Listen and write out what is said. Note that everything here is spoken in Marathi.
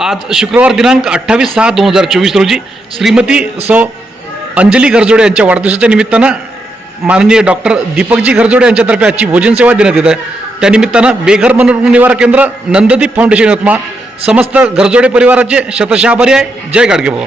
आज शुक्रवार दिनांक अठ्ठावीस सहा दोन हजार चोवीस रोजी श्रीमती सौ. अंजली घरजोडे यांच्या वाढदिवसाच्या निमित्तानं माननीय डॉक्टर दीपकजी घरजोडे यांच्यातर्फे आजची भोजन सेवा देण्यात येत आहे. त्यानिमित्तानं बेघर मनोरंजन केंद्र नंददीप फाउंडेशन यवतमाळ समस्त घरजोडे परिवाराचे शतशः आभारी आहे. जय गाडगे भाऊ.